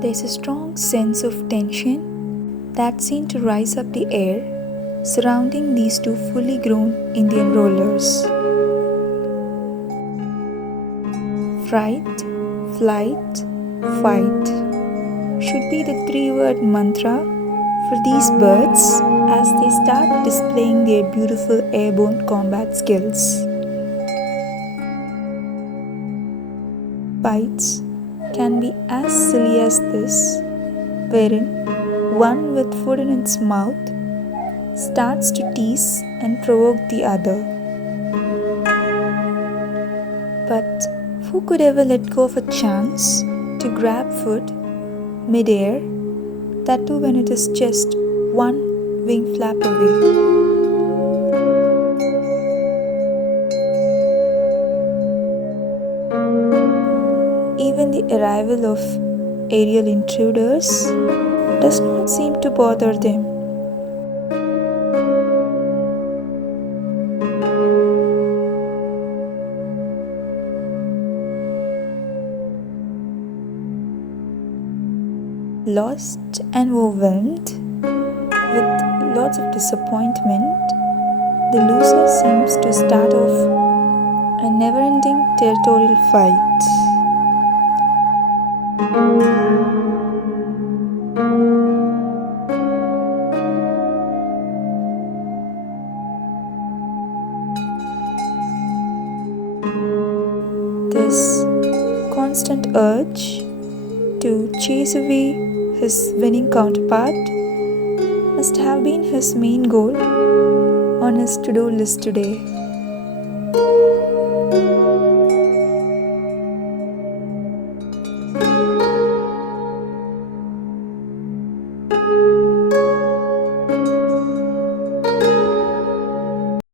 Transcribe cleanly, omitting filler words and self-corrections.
There's a strong sense of tension that seemed to rise up the air surrounding these two fully grown Indian rollers. Fright, flight, fight should be the three-word mantra for these birds as they start displaying their beautiful airborne combat skills. Fights can be as silly as this, wherein one with food in its mouth starts to tease and provoke the other. But who could ever let go of a chance to grab food mid-air, that too when it is just one wing flap away? Even the arrival of aerial intruders does not seem to bother them. Lost and overwhelmed with lots of disappointment, the loser seems to start off a never-ending territorial fight. This constant urge to chase away his winning counterpart must have been his main goal on his to-do list today.